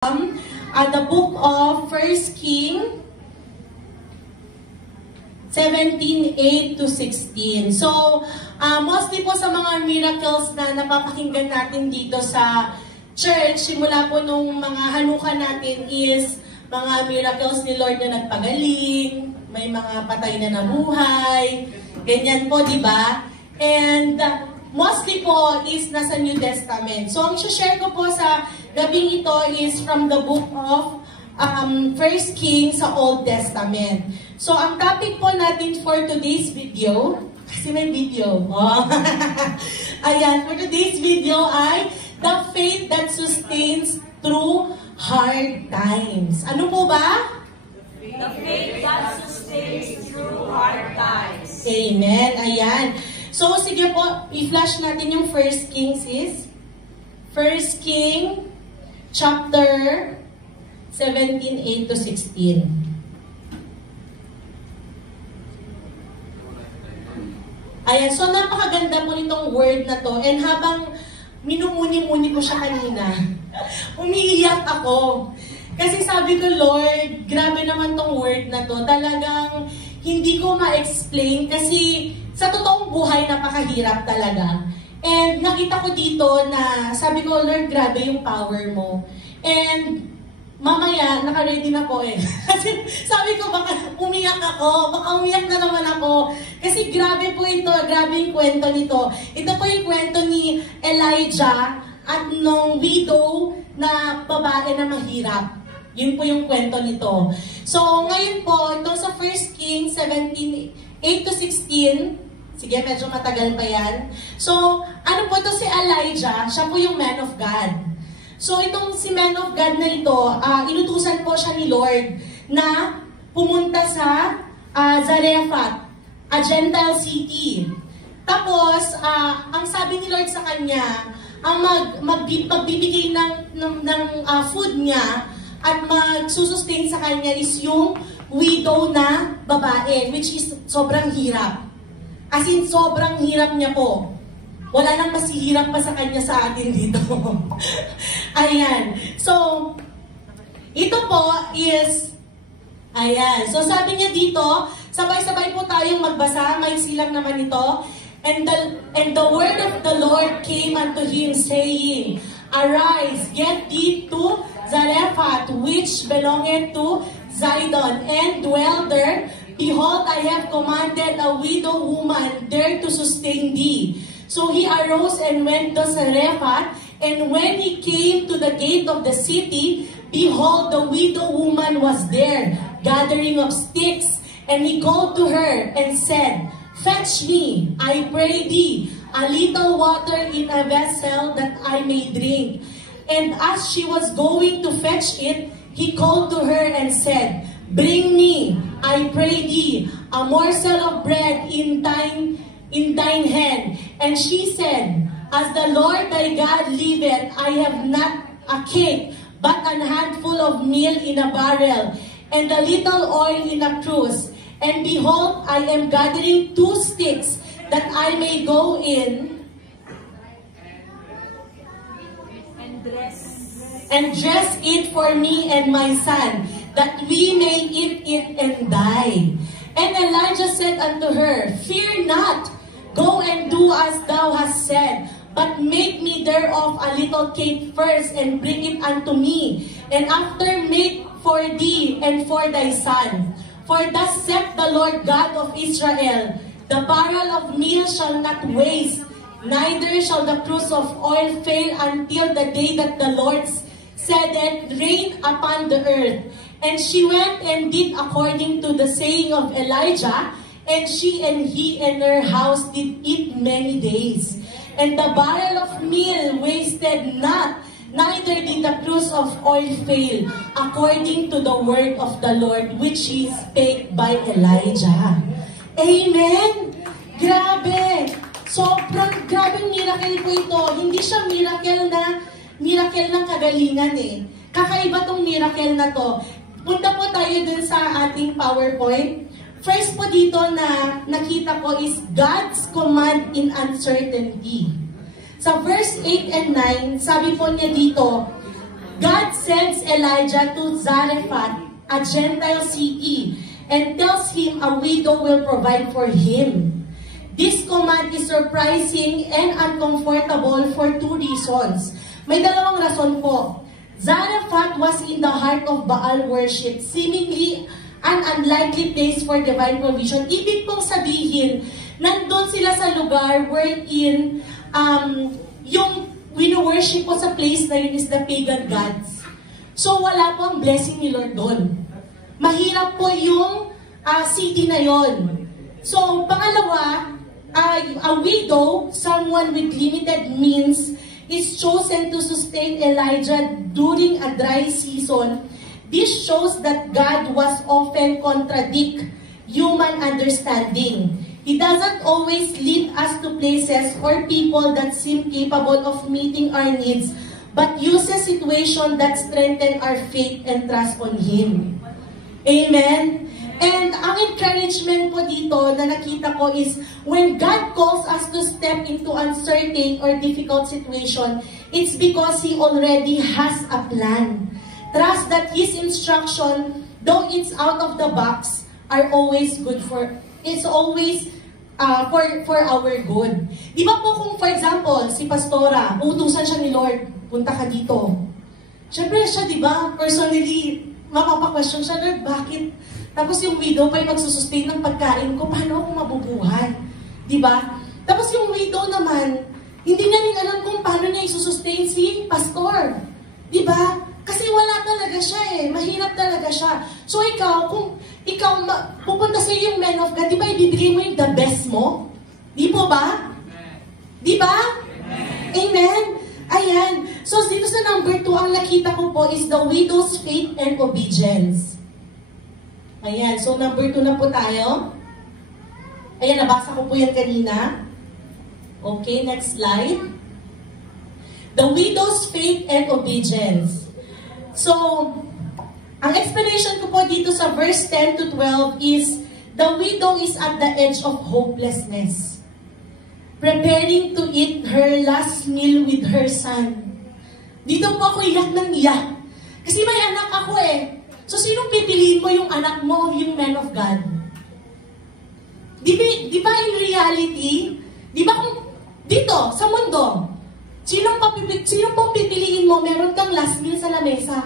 The book of 1 King 17:8 to 16. So, mostly po sa mga miracles na napapakinggan natin dito sa church, simula po nung mga hanukan natin is mga miracles ni Lord na nagpagaling, may mga patay na nabuhay, ganyan po, di ba? And mostly po is nasa New Testament. So, ang share ko po sa gabing ito is from the book of 1 King sa Old Testament. So, ang topic po natin for today's video, kasi may video. Oh. Ayan, for today's video ay the faith that sustains through hard times. Ano po ba? The faith that sustains through hard times. Amen. Ayan. So, sige po, i-flash natin yung 1 King, sis. 1 King, chapter 17:8 to 16. Ayan, so napakaganda po nitong word na to. And habang minumuni-muni ko siya kanina, umiiyak ako. Kasi sabi ko, Lord, grabe naman tong word na to. Talagang hindi ko ma-explain kasi sa totoong buhay napakahirap talaga. And nakita ko dito na sabi ko, Lord, grabe yung power mo. And mamaya, naka-ready na po eh. Kasi sabi ko, baka umiyak ako, baka umiyak na naman ako. Kasi grabe po ito, grabe yung kwento nito. Ito po yung kwento ni Elijah at nung widow na babae na mahirap. Yun po yung kwento nito. So, ngayon po, ito sa 1 King 17:8 to 16, sige, medyo matagal pa yan. So, ano po ito si Elijah? Siya po yung man of God. So, itong si man of God na ito, inutusan po siya ni Lord na pumunta sa Zarephath, a Gentile city. Tapos, ang sabi ni Lord sa kanya, ang magbibigay ng food niya at magsusustain sa kanya is yung widow na babae, which is sobrang hirap. As in, sobrang hirap niya po. Wala nang mas hirap pa sa kanya sa atin dito. Ayan. So, ito po is, ayan. So, sabi niya dito, sabay-sabay po tayong magbasa, may silang naman ito. And the word of the Lord came unto him, saying, Arise, get thee to Zarephath, which belongeth to Zidon, and dwell there. Behold, I have commanded a widow woman there to sustain thee. So he arose and went to Zarephath, and when he came to the gate of the city, behold, the widow woman was there, gathering up sticks. And he called to her and said, Fetch me, I pray thee, a little water in a vessel that I may drink. And as she was going to fetch it, he called to her and said, Bring me, I pray thee, a morsel of bread in thine hand. And she said, As the Lord thy God liveth, I have not a cake, but an handful of meal in a barrel, and a little oil in a cruse. And behold, I am gathering 2 sticks, that I may go in and dress it for me and my son, that we may eat it and die. And Elijah said unto her, Fear not, go and do as thou hast said, but make me thereof a little cake first, and bring it unto me, and after make for thee and for thy son. For thus saith the Lord God of Israel, The barrel of meal shall not waste, neither shall the cruse of oil fail until the day that the Lord said it rain upon the earth. And she went and did according to the saying of Elijah, and she and he and her house did eat many days. And the barrel of meal wasted not, neither did the cruse of oil fail, according to the word of the Lord, which he spake by Elijah. Amen! Grabe! Sobrang grabing miracle po ito. Hindi siya miracle ng kagalingan eh. Kakaiba tong miracle na to. Punta po tayo dun sa ating PowerPoint. First po dito na nakita ko is God's command in uncertainty. Sa verse 8 and 9, sabi po niya dito, God sends Elijah to Zarephath, a Gentile city, and tells him a widow will provide for him. This command is surprising and uncomfortable for two reasons. May dalawang rason po. Zarephath was in the heart of Baal worship, seemingly an unlikely place for divine provision. Ibig pong sabihin, nandun sila sa lugar wherein yung wino-worship po sa place na yun is the pagan gods. So wala po ang blessing ni Lord doon. Mahirap po yung city na yon. So pangalawa, a widow, someone with limited means, is chosen to sustain Elijah during a dry season. This shows that God was often contradict human understanding. He doesn't always lead us to places or people that seem capable of meeting our needs, but uses situations that strengthen our faith and trust on Him. Amen? And ang encouragement po dito na nakita ko is, when God calls us to step into uncertain or difficult situation, it's because He already has a plan. Trust that His instruction, though it's out of the box, are always good for, it's always for our good. Di ba po kung, for example, si Pastora, utusan siya ni Lord, punta ka dito. Siyempre siya, di ba, personally, mapapa-question siya, Lord, bakit? Tapos yung widow pa yung magsusustain ng pagkain ko, paano ako mabubuhay? Di ba? Tapos yung widow naman, hindi niya rin alam kung paano niya isusustain si pastor. Di ba? Kasi wala talaga siya eh. Mahirap talaga siya. So ikaw, kung ikaw pupunta sa iyo yung man of God, di ba ibibigay mo yung the best mo? Di po ba? Di ba? Amen? Ayan. So dito sa number 2, ang nakita ko po is the widow's faith and obedience. Ayan. So number 2 na po tayo. Ayan, nabasa ko po yan kanina. Okay, next slide. The widow's faith and obedience. So, ang explanation ko po dito sa verse 10 to 12 is, the widow is at the edge of hopelessness, preparing to eat her last meal with her son. Dito po ako iyak ng iyak. Kasi may anak ako eh. So, sinong pipiliin mo, yung anak mo o yung man of God? Di ba in reality, di ba kung dito, sa mundo, Sinong pong pipiliin mo, meron kang last meal sa lamesa?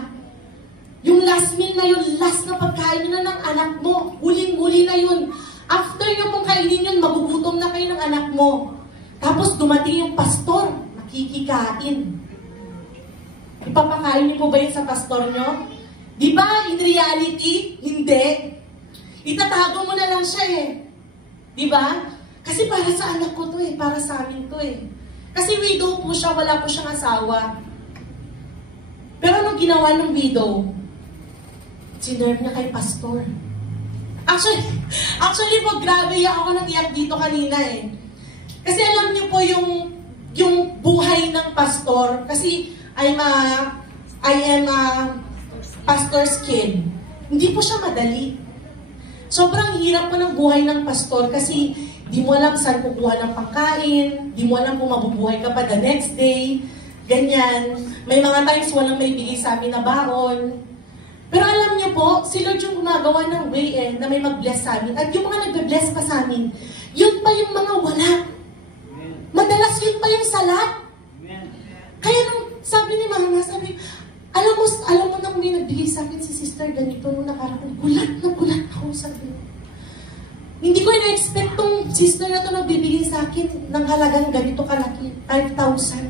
Yung last meal na yun, last na pagkain na ng anak mo, huling-huli na yun. After nyo pong kainin yun, magugutom na kayo ng anak mo. Tapos dumating yung pastor, makikikain. Ipapakain niyo po ba yun sa pastor nyo? Di ba, in reality, hindi. Itatago mo na lang siya eh. Di ba? Kasi para sa anak ko to eh, para sa amin to eh. Kasi widow po siya, wala po siyang asawa. Pero anong ginawa ng widow? Sinerve niya kay pastor. Actually po, grabe ako nang iyak dito kanina eh. Kasi alam niyo po yung buhay ng pastor. Kasi I am a pastor's kid. Hindi po siya madali. Sobrang hirap po ng buhay ng pastor kasi di mo alam saan kukuha ng pangkain, di mo alam kung mabubuhay ka pa the next day, ganyan. May mga times walang may bigay sa amin na baon. Pero alam niyo po, si Lord yung gumagawa ng way na may mag-bless sa amin. At yung mga nagbe-bless pa sa amin, yun pa yung mga wala. Madalas yun pa yung salat. Kaya nung sabi ni Mama, alam mo nang may nagbigay sa akin si sister ganito nung nakaraan. Gulat ako, sabi mo. Hindi ko na-expect tong sister na to nagbibigay sa akin ng halagang ganito kalaki, 5,000.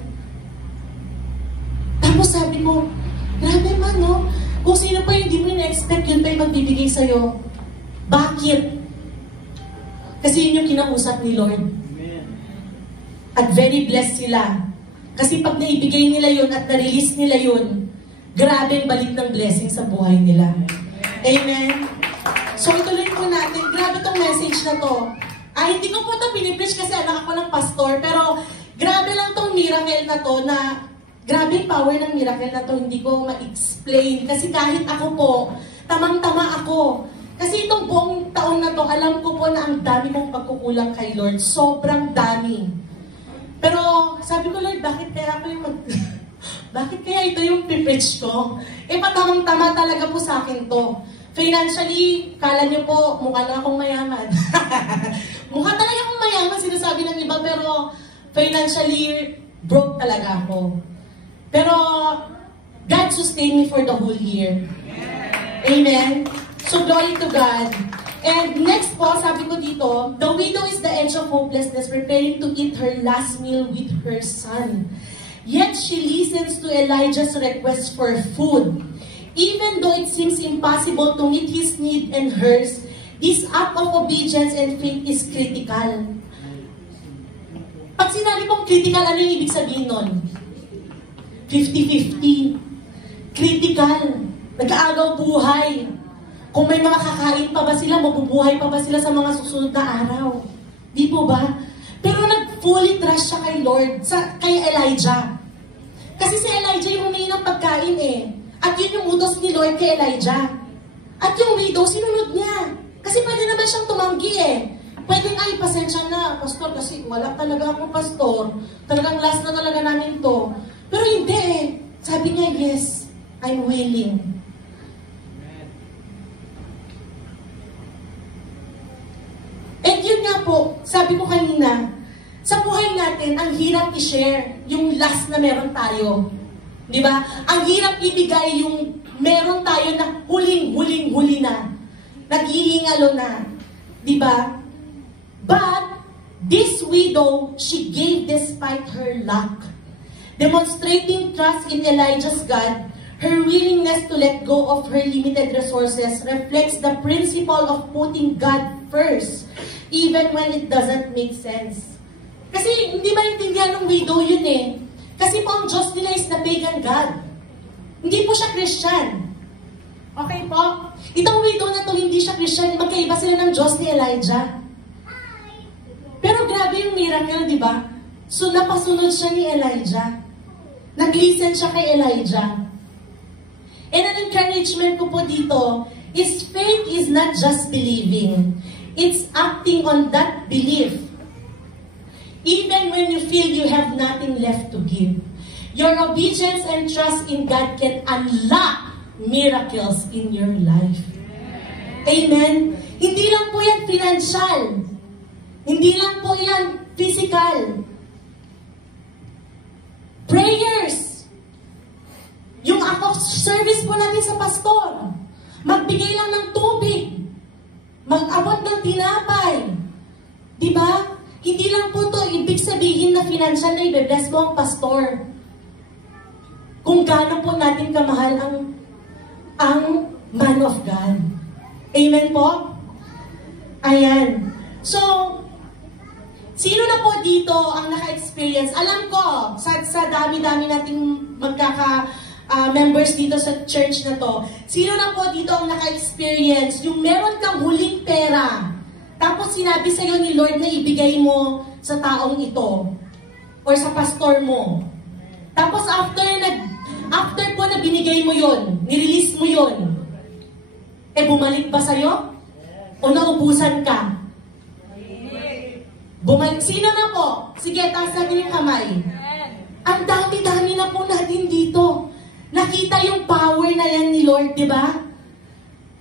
Tapos sabi ko, grabe man, no? Kung sino pa yung hindi mo na-expect, yun pa yung magbibigay sa'yo. Bakit? Kasi yun yung kinausap ni Lord. At very blessed sila. Kasi pag naibigay nila yun at na-release nila yun, grabe ang balik ng blessing sa buhay nila. Amen? So, ituloy po natin. Grabe tong message na to. Hindi ko po ito pinipreach kasi anak ako ng pastor, pero grabe lang tong miracle na to na grabe yung power ng miracle na to, hindi ko ma-explain. Kasi kahit ako po, tamang-tama ako. Kasi itong buong taon na to, alam ko po na ang dami kong pagkukulang kay Lord. Sobrang dami. Pero sabi ko, Lord, bakit kaya ako yung bakit kaya ito yung pipreach ko? Patamang-tama talaga po sa akin to. Financially, kala niyo po, mukha lang akong mayaman. Mukha talaga akong mayaman, sinasabi ng iba, pero financially, broke talaga ako. Pero, God sustained me for the whole year. Amen? So, glory to God. And next po, sabi ko dito, the widow is the edge of hopelessness, preparing to eat her last meal with her son. Yet she listens to Elijah's request for food. Even though it seems impossible to meet his need and hers, this act of obedience and faith is critical. Pag sinabi kong critical, ano yung ibig sabihin nun? 50-50. Critical. Nag-aagaw buhay. Kung may mga kakain pa ba sila, mabubuhay pa ba sila sa mga susunod na araw? Di po ba? Pero nag-fully trust siya kay Lord, kay Elijah. Kasi si Elijah yung humingi ng pagkain At yun yung utos ni Lord kay Elijah. At yung widow, sinunod niya. Kasi pwede naman siyang tumanggi Pwede nga pasensya na, pastor, kasi wala talaga ako, pastor. Talagang last na talaga namin to. Pero hindi Sabi niya, yes, I'm willing. And yun nga po, sabi ko kanina, sa buhay natin, ang hirap i-share yung last na meron tayo. Di ba? Ang hirap ibigay yung meron tayo na huling-huli na. Naghihingalo na. Di ba? But, this widow, she gave despite her lack. Demonstrating trust in Elijah's God, her willingness to let go of her limited resources reflects the principle of putting God first, even when it doesn't make sense. Kasi hindi maintindihan ng widow yun Kasi po ang Diyos nila is the pagan God. Hindi po siya Christian. Okay po? Itong widow na to, hindi siya Christian. Magkaiba sila ng Diyos ni Elijah. Pero grabe yung miracle, di ba? So napasunod siya ni Elijah. Nag-listen siya kay Elijah. And an encouragement ko po dito is faith is not just believing. It's acting on that belief. Even when you feel you have nothing left to give. Your obedience and trust in God can unlock miracles in your life. Amen? Hindi lang po yan financial. Hindi lang po yan physical. Prayers. Yung service po natin sa pastor. Magbigay lang ng tubig. Mag-abot ng tinapay. Diba? Hindi lang po to ibig sabihin na financial na i-bless mo ang pastor. Kung gaano po natin kamahal ang man of God. Amen po? Ayan. So, sino na po dito ang naka-experience? Alam ko, sa dami-dami nating members dito sa church na to, sino na po dito ang naka-experience yung meron kang huling pera, tapos sinabi sa'yo ni Lord na ibigay mo sa taong ito, or sa pastor mo. Tapos after po na binigay mo yon, nirelease mo yon, bumalik ba sa'yo? O naubusan ka? Bumalik. Sino na po? Sige, taas natin yung kamay. Ang dami-dami na po natin dito. Nakita yung power na yan ni Lord, di ba?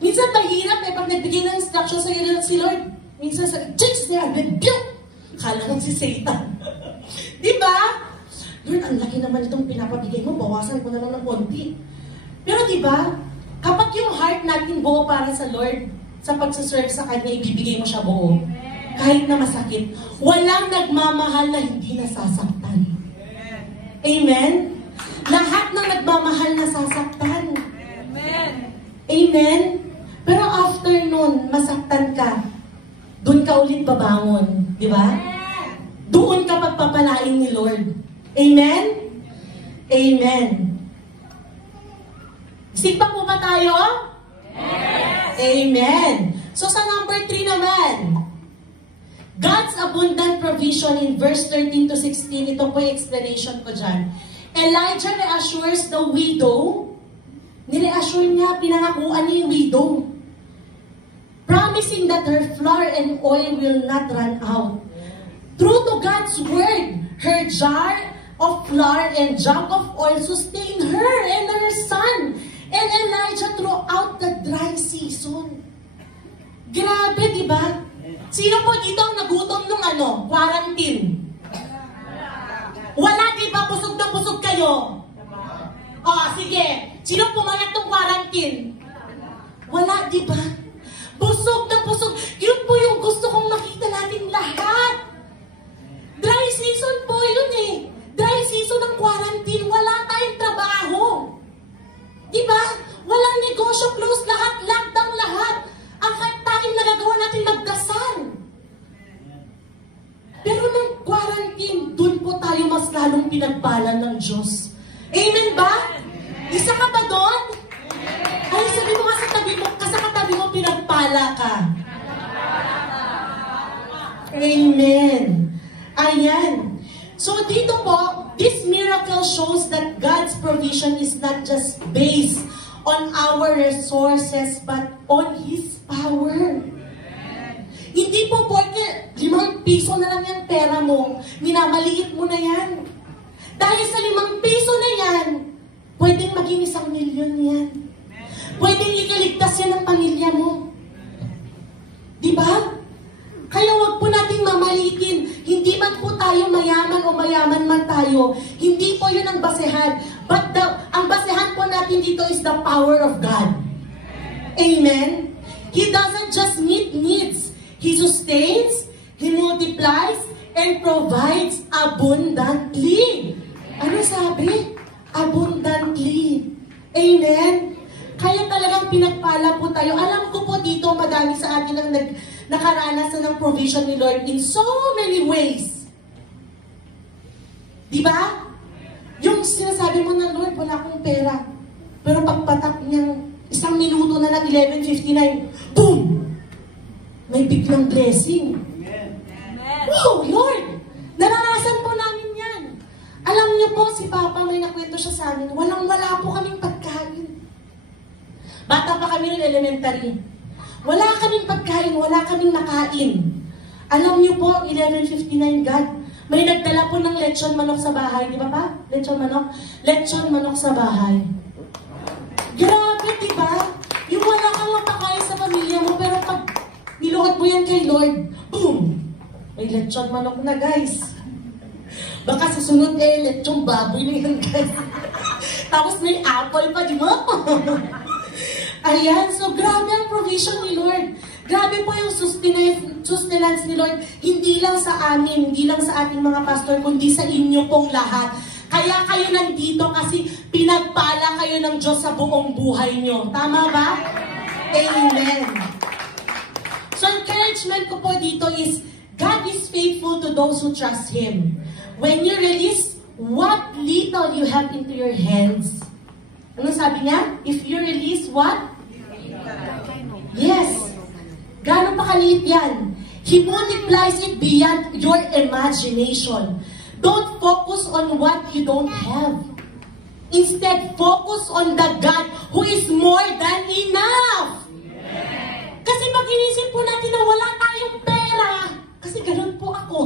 Minsan mahirap pag nagbigay ng instruction sa iyo si Lord. Minsan sa chicks niya, kala mo si Satan. Di ba? Lord, ang laki naman itong pinapabigay mo, bawasan ko na lang ng konti. Pero di ba, kapag yung heart natin buo para sa Lord, sa pagsaserve sa Kanya, ibibigay mo siya buo. Kahit na masakit. Walang nagmamahal na hindi nasasaktan. Amen? Lahat ng nagmamahal nasasaktan. Amen. Amen? Pero after nun, masaktan ka, doon ka ulit babangon. Di ba? Doon ka pagpapalain ni Lord. Amen? Amen. Sigpa po ba tayo? Yes. Amen. So sa number 3 naman, God's abundant provision in verse 13 to 16, ito po yung explanation ko dyan. Elijah reassures the widow, nireassure niya, pinangakuan niya yung widow, promising that her flour and oil will not run out. True to God's word, her jar of flour and jug of oil sustained her and her son and Elijah throughout the dry season. Grabe, di ba? Sino po dito ang nagutom nung quarantine? Wala, di ba? Busog na busog kayo. Sige. Sino pumayat ng quarantine? Wala, di ba? Busog na busog. Yun po yung gusto kong makita natin lahat. Dry season po yun eh. Dry season ng quarantine. Wala tayong trabaho. Di ba? Walang negosyo, close lahat, lockdown lahat. Ang tayong nagagawa natin magdasal. Pero nung quarantine, dun po tayo mas lalong pinagpala ng Diyos. Amen ba? Isa ka ba doon? Ay, sabi mo nga sa katabi mo, pinagpala ka. Amen. Ayan. So dito po, this miracle shows that God's provision is not just based on our resources, but on His power. Hindi po porque 5 piso na lang yung pera mo, minamaliit mo na yan. Dahil sa 5 piso na yan, pwedeng maging 1 milyon yan. Pwedeng ikaligtas yan ng pamilya mo. Diba? Kaya wag po natin mamalitin. Hindi man po tayo mayaman o mayaman man tayo. Hindi po yun ang basehan. But ang basehan po natin dito is the power of God. Amen? He doesn't just meet needs. He sustains, He multiplies, and provides abundantly. Ano sabi? Abundantly. Amen? Kaya talagang pinagpala po tayo. Alam ko po dito, madami sa atin ang nakaranas ng provision ni Lord in so many ways. Diba? Yung sinasabi mo na, Lord, wala akong pera. Pero pagpatak niyang 1 minuto na ng 11:59, boom! May biglang blessing. Amen. Wow, Lord! Naranasan po namin yan. Alam niyo po, si Papa, may nakwento siya sa amin, walang-wala po kaming pagkain. Bata pa kami ng elementary. Wala kaming pagkain, wala kaming nakain. Alam niyo po, 11:59, God, may nagdala po ng lechon manok sa bahay. Di ba pa? Lechon manok? Lechon manok sa bahay. Grabe, di ba? Yung wala kang mapakain sa pamilya mo, pero pag niluhod mo yan kay Lord, boom! May lechon manok na, guys. Baka susunod lechon baboy na yan, guys. Tapos may apple pa, di ba? Ayan, so grabe ang provision ni Lord. Grabe po yung sustenance ni Lord. Hindi lang sa amin, hindi lang sa ating mga pastor, kundi sa inyo pong lahat. Kaya kayo nandito kasi pinagpala kayo ng Diyos sa buong buhay nyo. Tama ba? Amen. So encouragement ko po dito is, God is faithful to those who trust Him. When you release what little you have into your hands, ano sabi niya? If you release what? Yes. Gano'n pa kaliit yan? He multiplies it beyond your imagination. Don't focus on what you don't have. Instead, focus on the God who is more than enough. Kasi pag inisip po natin na wala tayong pera, kasi gano'n po ako,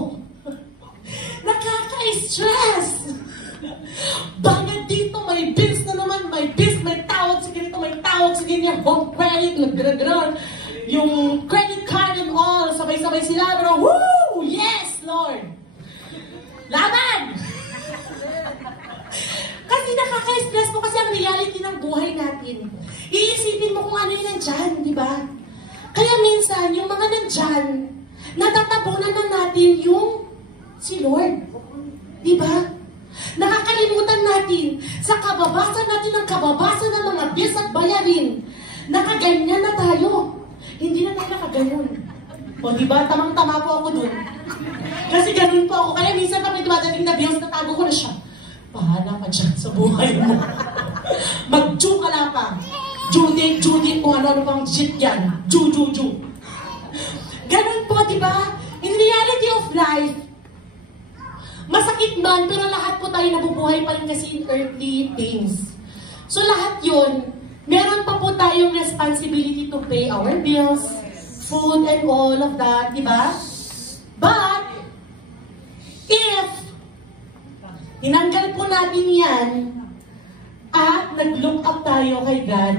nakaka-stress. Bakit dito may bills na naman, may bills, may tawag sa ganito, may tawag sa ganyan, home credit, nag-gano'n, yung credit card and all, sabay-sabay sila, pero woo! Yes, Lord! Laban! Kasi nakaka-stress po kasi ang reality ng buhay natin. Iisipin mo kung ano yung nandyan, di ba? Kaya minsan, yung mga nandyan, natatabunan na natin yung si Lord. Di ba? Nakakalimutan natin sa kababasan natin ng kababasan ng mga bills at bayarin. Nakaganyan na tayo. Hindi na tayo nakaganyan. O diba, tamang-tama po ako dun. Kasi ganun po ako. Kaya minsan kami dumadating na bills, natago ko na siya. Pahala ka dyan sa buhay mo. Mag-ju ka na pa. Judith, kung ano pang shit yan. Ju. Ganun po, diba? In reality of life, masakit man, pero lahat po tayo nabubuhay pa rin kasi in earthly things. So lahat yun, meron pa po tayong responsibility to pay our bills, food and all of that, di ba? But, if tinanggal po natin yan at nag-look up tayo kay God,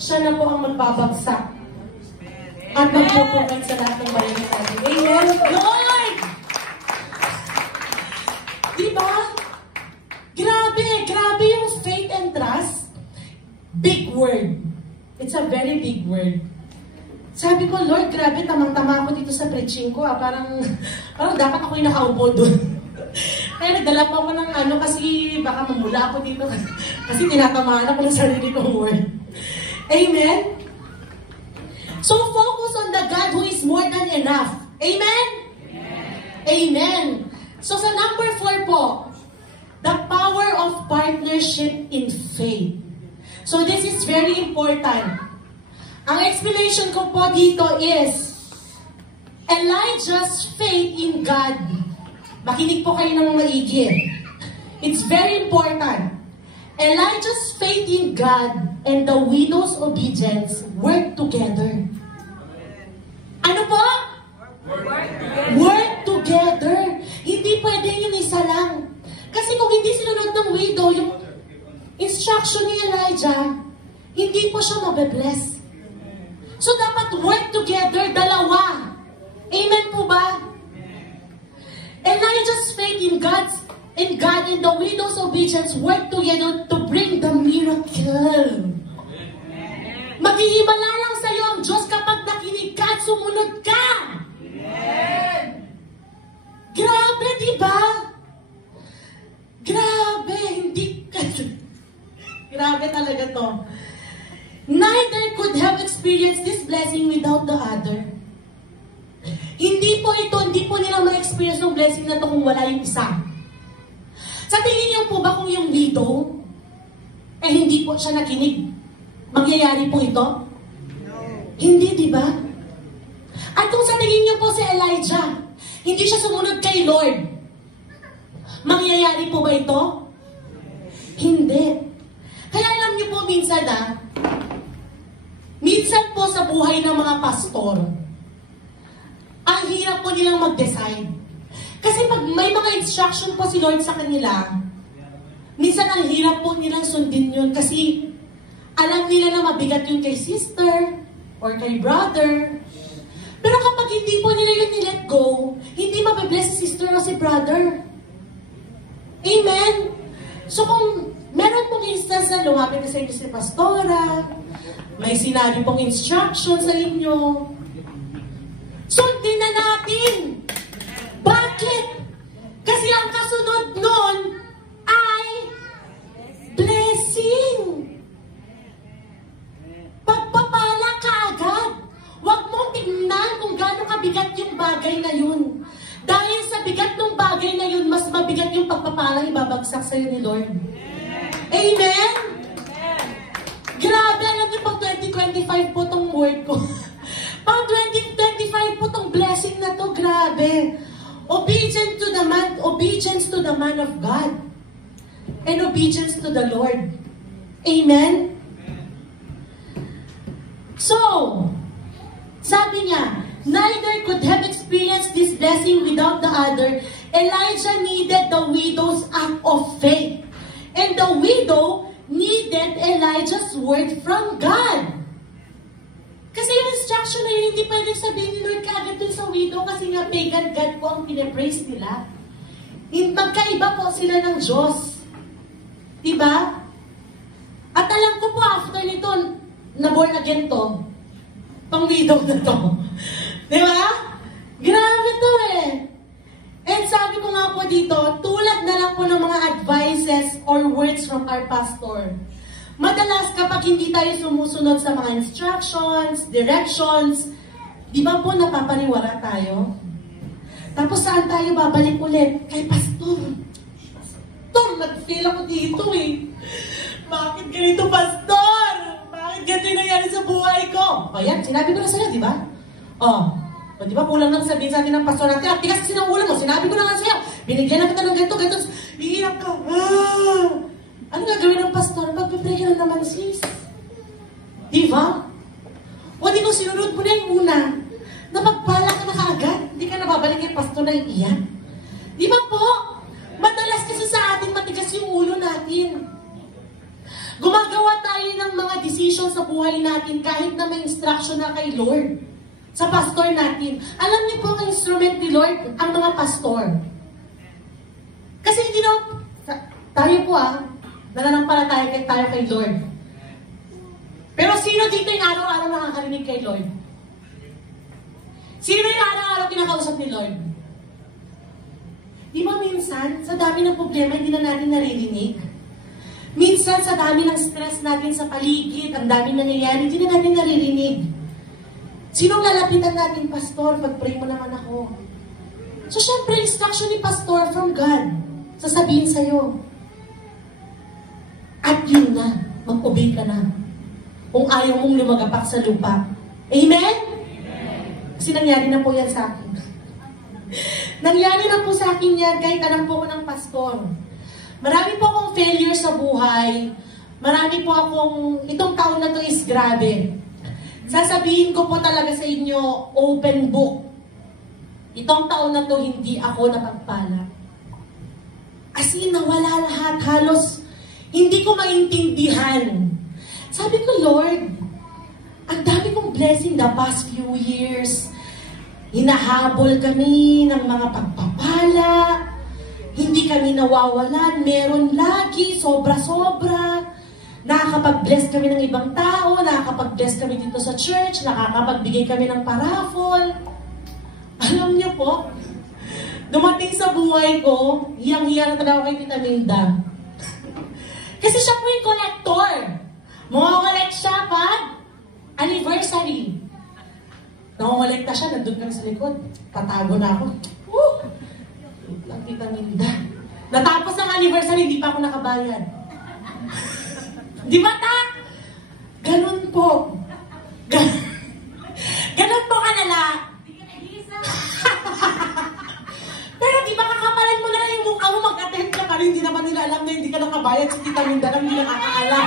siya na po ang magbabagsak at magpupukad sa lahat ng bayan natin. Amen? Lord! Diba? Grabe yung faith and trust. Big word. It's a very big word. Sabi ko, Lord, grabe, tamang-tama ako dito sa preaching ko. Parang dapat ako yung nakaupo doon. Kaya nagdala po ako ng kasi baka mamula ako dito. Kasi tinatamaan ako ng sarili kong word. Amen? So, focus on the God who is more than enough. Amen? Amen. So, sa number 4 po, the power of partnership in faith. So, this is very important. Ang explanation ko po dito is Elijah's faith in God. Makinig po kayo ng maigi. It's very important. Elijah's faith in God and the widow's obedience work together. Ano po? Work together. Hindi pwede yung isa lang. Kasi kung hindi sinunod ng widow, yung instruction ni Elijah, hindi po siya mabe-bless. So, dapat work together, dalawa. Amen po ba? Elijah's faith in God and the widow's obedience work together to bring the miracle. Maghihimala lang sa'yo ang Diyos kapag nakinig ka at sumunod ka. Grabe, di ba? Grabe, hindi ka... Grabe talaga to. Neither could have experienced this blessing without the other. Hindi po nila ma-experience yung blessing na to kung wala yung isa. Sa tingin niyo po ba kung yung widow, hindi po siya nakinig, mangyayari po ito? No. Hindi, di ba? At kung sa tingin niyo po si Elijah, hindi siya sumunod kay Lord, mangyayari po ba ito? Hindi. Kaya alam niyo po minsan po sa buhay ng mga pastor, ang hirap po nilang mag-decide. Kasi pag may mga instruction po si Lord sa kanila, minsan ang hirap po nilang sundin yun kasi alam nila na mabigat yun kay sister or kay brother. Pero kapag hindi po nila yun ni-let go, hindi mabibless si sister o si brother. Amen? So kung meron pong instance na lumapit na sa inyo si pastora, may sinabi pong instruction sa inyo, sundin na natin. Bakit? Kasi ang kasunod nun ay blessing. Pagpapala ka agad. Huwag mong tingnan kung gaano kabigat yung bagay na yun. Dahil sa bigat ng bagay na yun, mas mabigat yung pagpapala ibabagsak sa'yo ni Lord. Amen? Grabe, alam niyo pag 2025 po tong word ko. Pag 2025 po tong blessing na to, grabe. Obedience to the man of God. And obedience to the Lord. Amen? So, sabi niya, neither could have experienced this blessing without the other. Elijah needed the widow's act of faith. And the widow needed Elijah's word from God. Kasi yung instruction na yun, hindi pwedeng sabihin ni Lord kaagad dun sa widow kasi nga pagan God po ang pinapraise nila. Magkaiba po sila ng Diyos. Diba? At alam ko po after nito, na-born again to. Pang widow na to. Diba? Grabe to eh. And sabi ko nga po dito, tulad na lang po ng mga advices or words from our pastor. Madalas kapag hindi tayo sumusunod sa mga instructions, directions, di ba po napapaniwala tayo? Tapos saan tayo babalik ulit? Kay pastor. Pastor, nag-fail ako dito eh. Bakit ganito, pastor? Bakit ganito yung nangyari sa buhay ko? O yan, sinabi ko na sa'yo, di ba? O di ba kulang lang sabihin sa atin ng pastor natin, tigas kasi ng ulam mo, sinabi ko na nga sa'yo, binigyan na kita ng ganito, iiyak ka. Ano gagawin ng pastor? Pag-pray ka na naman, sis. Di ba? O di kung sinunod mo na yung una, napagpala ka na kaagad, hindi ka nababalik kay pastor na iiyak. Di ba po? Madalas kasi sa atin, natin. Gumagawa tayo ng mga decision sa buhay natin kahit na may instruction na kay Lord. Sa pastor natin. Alam niyo po ang instrument ni Lord, ang mga pastor. Kasi hindi na, tayo po nananampalataya tayo kay Lord. Pero sino dito yung araw-araw nakakarinig kay Lord? Sino yung araw-araw kinakausap ni Lord? Di ba minsan, sa dami ng problema, hindi na natin naririnig? Minsan, sa dami ng stress natin sa paligid, ang dami nangyayari, hindi na natin naririnig. Sinong lalapitan natin, Pastor? Pag-pray mo naman ako. So, syempre, instruction ni Pastor from God. Sasabihin sa'yo. At yun na, mag-obey ka na. Kung ayaw mong lumagapak sa lupa. Amen? Kasi nangyari na po yan sa akin. Nangyari na po sa akin yan kahit alam po ko ng pastor. Marami po akong failure sa buhay. Marami po akong, itong taon na to is grabe. Sasabihin ko po talaga sa inyo, open book. Itong taon na to, hindi ako napagpala. As in, nawala lahat. Halos, hindi ko maintindihan. Sabi ko, Lord, ang dami kong blessing the past few years. Hinahabol kami ng mga pagpapala. Hindi kami nawawalan. Meron lagi, sobra-sobra. Nakakapag-bless kami ng ibang tao. Nakakapag-bless kami dito sa church. Nakakapagbigay kami ng paraffol. Alam niyo po, dumating sa buhay ko, hiyang-hiya na talaga kay Tita Minda. Kasi siya po yung collector. Mga-collect siya pag anniversary. Nangongolekta siya, nandun kami sa likod. Tatago na ako. Lang Tita Minda. Natapos ang anniversary, hindi pa ako nakabayad. Di ba ta? Ganun po. Ganun po kanala. Pero di ba kakapalan mo na lang yung mukha mo, mag-attend ka pa rin, hindi naman nila alam na hindi ka nakabayad sa Tita Minda lang, hindi nakakaalam.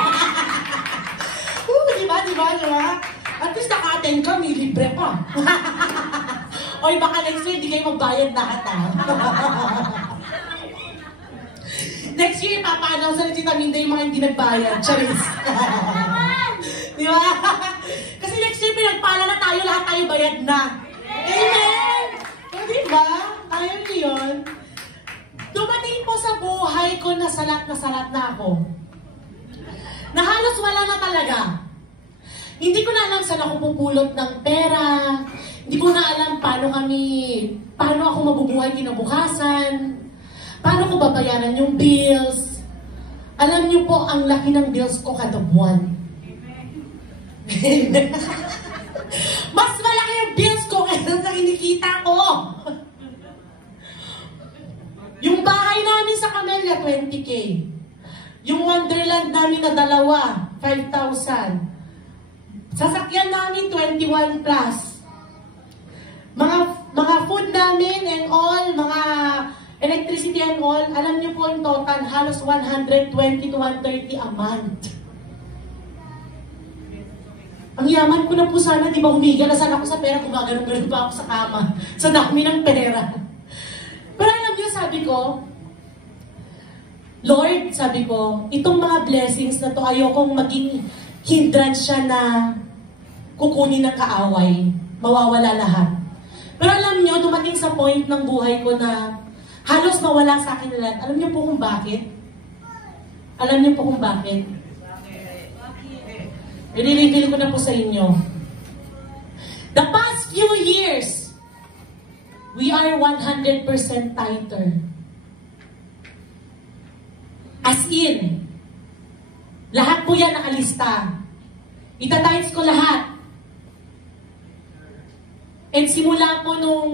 Di ba? At least naka-attend ka, may libre pa. Oy, baka next year, di kayo magbayad lahat, Next year, papa-announce na Tita Minda yung mga hindi nagbayad. Charis. Di ba? Kasi next year, pinagpala na tayo, lahat tayo bayad na. Amen! O, di ba? Ayaw niyo yun. Dumating po sa buhay ko na salat na ako. Na halos wala na talaga. Hindi ko na alam saan ako pupulot ng pera. Hindi ko na alam paano ako mabubuhay kinabukasan. Paano ko babayaran yung bills. Alam niyo po, ang laki ng bills ko kada buwan. Mas malaki yung bills ko kaysa sa kinikita ko. Yung bahay namin sa Camellia, 20K. Yung Wonderland namin na 2, 5,000. Sasakyan namin, 21 plus. Mga food namin and all, mga electricity and all, alam niyo po yung total, halos 120 to 130 a month. Ang yaman ko na po sana, di ba humiga na sana ako sa pera, gumagano'n pa ako sa kama, sa dami ng pera. Pero alam niyo, sabi ko, Lord, sabi ko, itong mga blessings na to, ayokong maging hindrance siya na kukunin ng kaaway, mawawala lahat. Pero alam niyo, dumating sa point ng buhay ko na halos mawala sa akin na lahat. Alam niyo po kung bakit? Alam niyo po kung bakit? I-reveal ko na po sa inyo. The past few years, we are 100% tighter. As in, lahat po yan nakalista. Itatights ko lahat. And simula po nung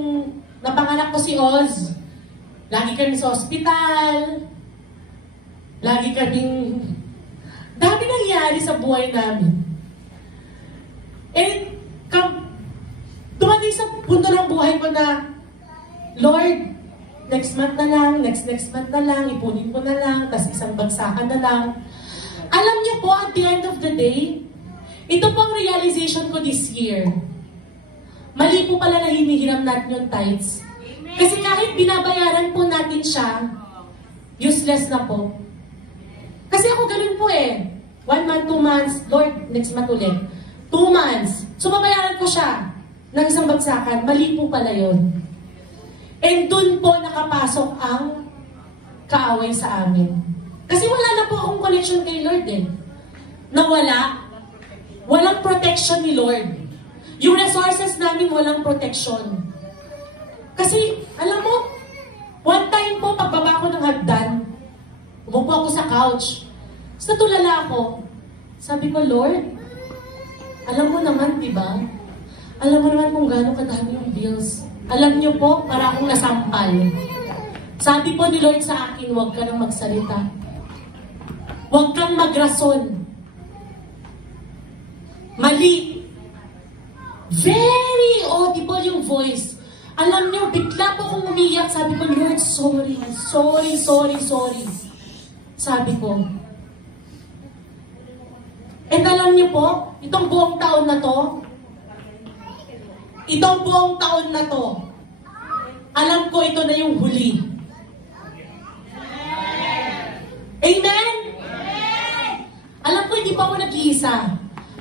napanganak ko si Oz, lagi kami sa ospital, lagi kaming, dami nangyari sa buhay namin. And dumating sa punto ng buhay ko na, Lord, next month na lang, next month na lang, ipunin ko na lang, tas isang bagsakan na lang. Alam niyo po, at the end of the day, ito pong realization ko this year. Mali po pala na hinihiram natin yung tithes. Kasi kahit binabayaran po natin siya, useless na po. Kasi ako ganun po eh. 1 month, 2 months, Lord, next month ulit. 2 months. So, babayaran ko siya ng isang bagsakan. Mali po pala yun. And dun po nakapasok ang kaaway sa amin. Kasi wala na po akong connection kay Lord eh. Nawala. Walang protection ni Lord. Yung resources namin walang protection. Kasi, alam mo, one time po, pagbaba ko ng hagdan, umupo ako sa couch. Tapos natulala ako. Sabi ko, Lord, alam mo naman, di ba? Alam mo naman kung gaano kadami yung bills. Alam niyo po, para akong nasampal. Sabi po ni Lord sa akin, huwag ka nang magsalita. Huwag kang magrason. Mali. Very audible yung voice. Alam niyo, bigla po akong umiyak. Sabi ko, Lord, sorry. Sabi ko. And alam niyo po, itong buong taon na to, alam ko ito na yung huli. Amen? Alam ko, hindi pa ako nag-iisa.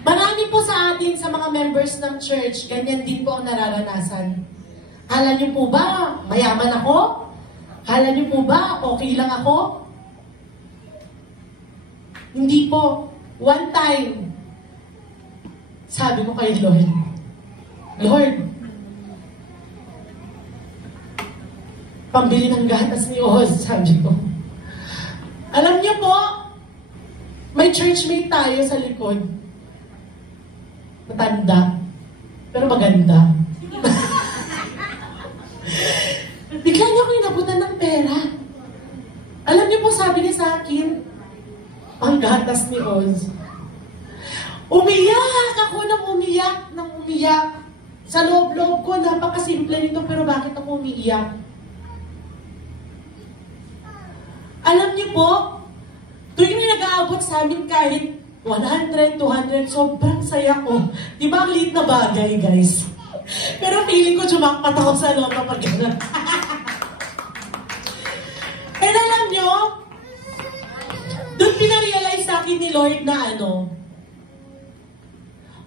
Marami po sa atin, sa mga members ng church, ganyan din po ang nararanasan. Kala niyo po ba, mayaman ako? Kala niyo po ba, okay lang ako? Hindi po. One time, sabi ko kay Lord, Lord, pambili ng gatas ni Oz, sabi ko. Alam niyo po, may churchmate tayo sa likod. Matanda, pero maganda. Bigla niyo ako inabutan ng pera. Alam niyo po, sabi niya sa akin, ang gatas ni Oz. Umiyak ako ng umiyak. Sa loob-loob ko, napakasimple nito, pero bakit ako umiiyak? Alam niyo po, tuwing may nag-aabot sa amin kahit 100, 200, sobrang saya ko. Di ba ang liit na bagay, guys? Pero feeling ko jumakpat ako sa loob kapag gano'n. And alam nyo, doon pinarealize sa akin ni Lord na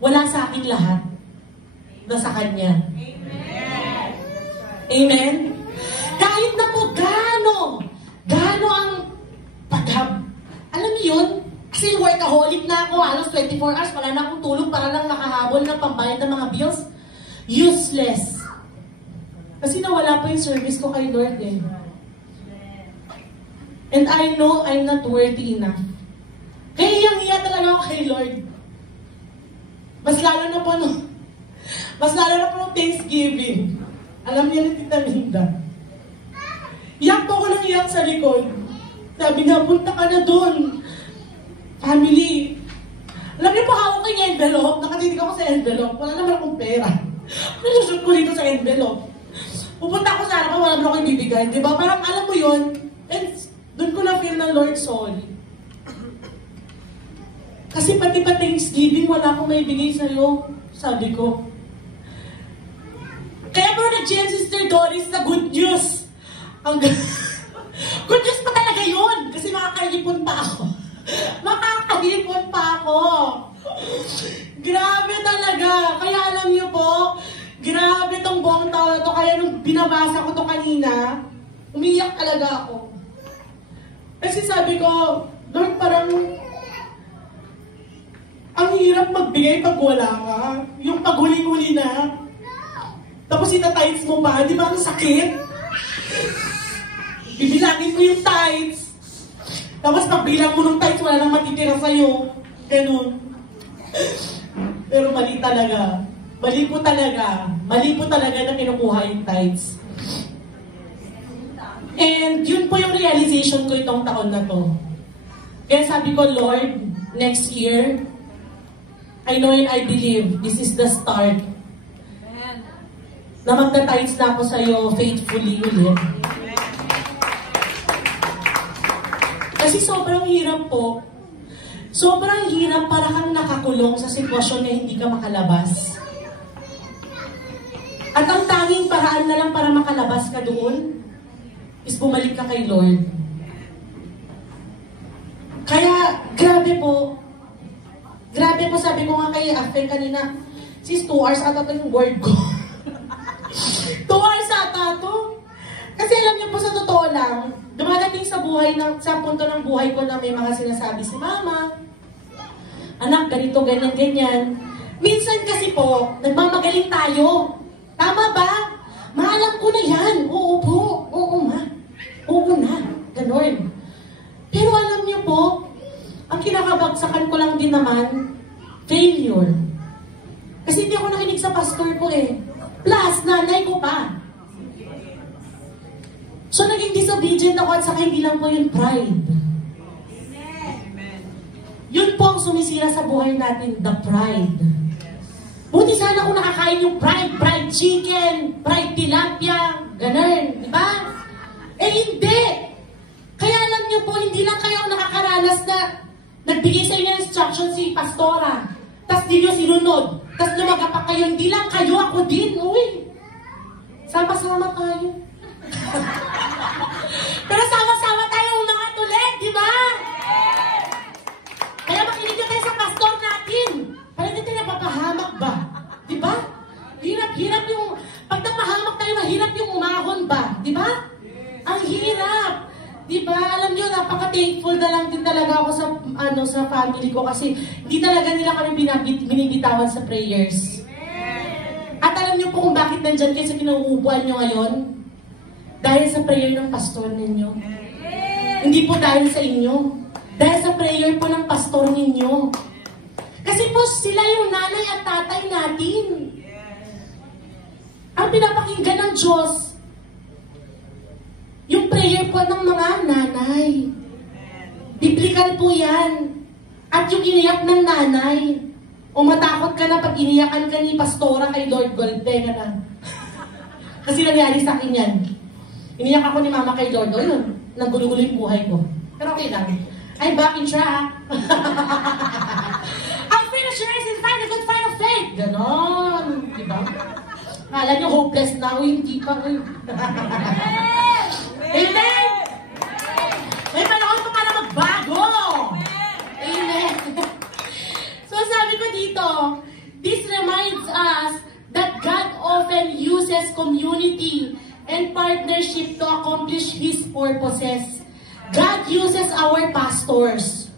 wala sa akin lahat. Nasa Kanya. Amen? Amen? Kahit na po gaano ang alam niyo yun? Kasi workaholic na ako, halos 24 hours, wala na akong tulog para lang nakahabol ng pambayad ng mga bills. Useless. Kasi nawala pa yung service ko kay Lord eh. And I know I'm not worthy enough. Kaya hiyang-hiya talaga ako kay Lord. Mas lalo na po nung Thanksgiving. Alam niya ni Tita Linda. Iyak po ako ng iyak sa likod. Sabi nga, punta ka na doon. Family. Alam niyo po, hawak ko yung envelope. Nakatitig ako sa envelope. Wala naman akong pera. Nasushoot ko dito sa envelope. Pupunta ako sa harapan, wala naman akong ibibigay. Diba? Parang alam mo yun. And doon ko na-feel na, Lord, sorry. Kasi pati pa Thanksgiving, wala akong maibigay sa'yo. Sabi ko. Kaya bro, nag-GM Sister Doris na good news. Ang good news pa talaga yun. Kasi makakaipon pa ako. Grabe talaga. Kaya alam niyo po, grabe tong buong taon na to. Kaya nung binabasa ko to kanina, umiyak talaga ako. Kasi sabi ko, Lord, parang ang hirap magbigay pag wala ka. Yung paghuli-huli na. Tapos itatights mo pa, di ba ang sakit? Bibilangin mo yung tights. Tapos pagbilang mo ng tights, wala nang matitira sa'yo. Ganun. Pero mali talaga. Mali po talaga na kinukuha yung tights. And yun po yung realization ko itong taon na to. Kaya sabi ko, Lord, next year, I know and I believe this is the start. Na magta-tights na ako sa'yo faithfully ulit. Kasi sobrang hirap po. Sobrang hirap para kang nakakulong sa sitwasyon na hindi ka makalabas. At ang tanging paraan na lang para makalabas ka doon is bumalik ka kay Lord. Kaya Grabe po. Grabe po, sabi ko nga kay Afen kanina, sis, 2 hours ata ito yung word ko. 2 hours ata ito. Kasi alam niyo po, sa totoo lang, dumadating sa punto ng buhay ko na may mga sinasabi si Mama, anak, ganito, ganyan, ganyan. Minsan kasi po, nagmamagaling tayo. Tama ba? Maalam ko na yan. Oo po. Oo ma. Oo na. Ganon. Pero alam niyo po, ang kinakabagsakan ko lang din naman, failure. Kasi hindi ako nakinig sa pastor ko eh. Plus, nanay ko pa. So, naging disobedient ako at saka hindi lang po yung pride. Yun po ang sumisira sa buhay natin, the pride. Buti sana kung nakakain yung fried chicken, fried tilapia, ganun, di ba? Eh hindi! Kaya alam niyo po, hindi lang kayo nakakaranas na nagbigay sa inyo instruction si pastora, tas di nyo sinunod, tas lumaga pa kayo, hindi lang kayo, ako din, uy! Sama-sama tayo. Pero sama-sama tayo mga tulit, di ba? Kaya makinig na kayo sa pastor natin. Para hindi tayo napapahamak ba? Di ba? Hirap yung, pag napahamak tayo, mahirap yung umahon ba? Di ba? Ang hirap. Di ba? Alam niyo, napaka-thankful na lang din talaga ako sa family ko kasi hindi talaga nila kami binibitawan sa prayers. At alam niyo po kung bakit nandyan kayo sa kinuubuan niyo ngayon? Dahil sa prayer ng pastor ninyo. Hindi po dahil sa inyo. Dahil sa prayer po ng pastor ninyo. Kasi po sila yung nanay at tatay natin. Ang pinapakinggan ng Diyos, yung prayer po ng mga nanay. Biblical po yan. At yung iniyak ng nanay. O matakot ka na pag iniyakan ka ni pastora kay Lord, golpe ka na. Kasi nangyari sa akin yan. Iniyak ako ni Mama kay Lord. O yun, nanggulo-gulo yung buhay ko. Pero okay lang. I'm back in track. I'm finished race and find a good fight of faith. Ganon. Diba? Kala nyo hopeless na. Uy, hindi pa. Uy. Amen! May panahon pa para magbago. Amen. So sabi ko dito, this reminds us that God often uses community and partnership to accomplish His purposes. God uses our pastors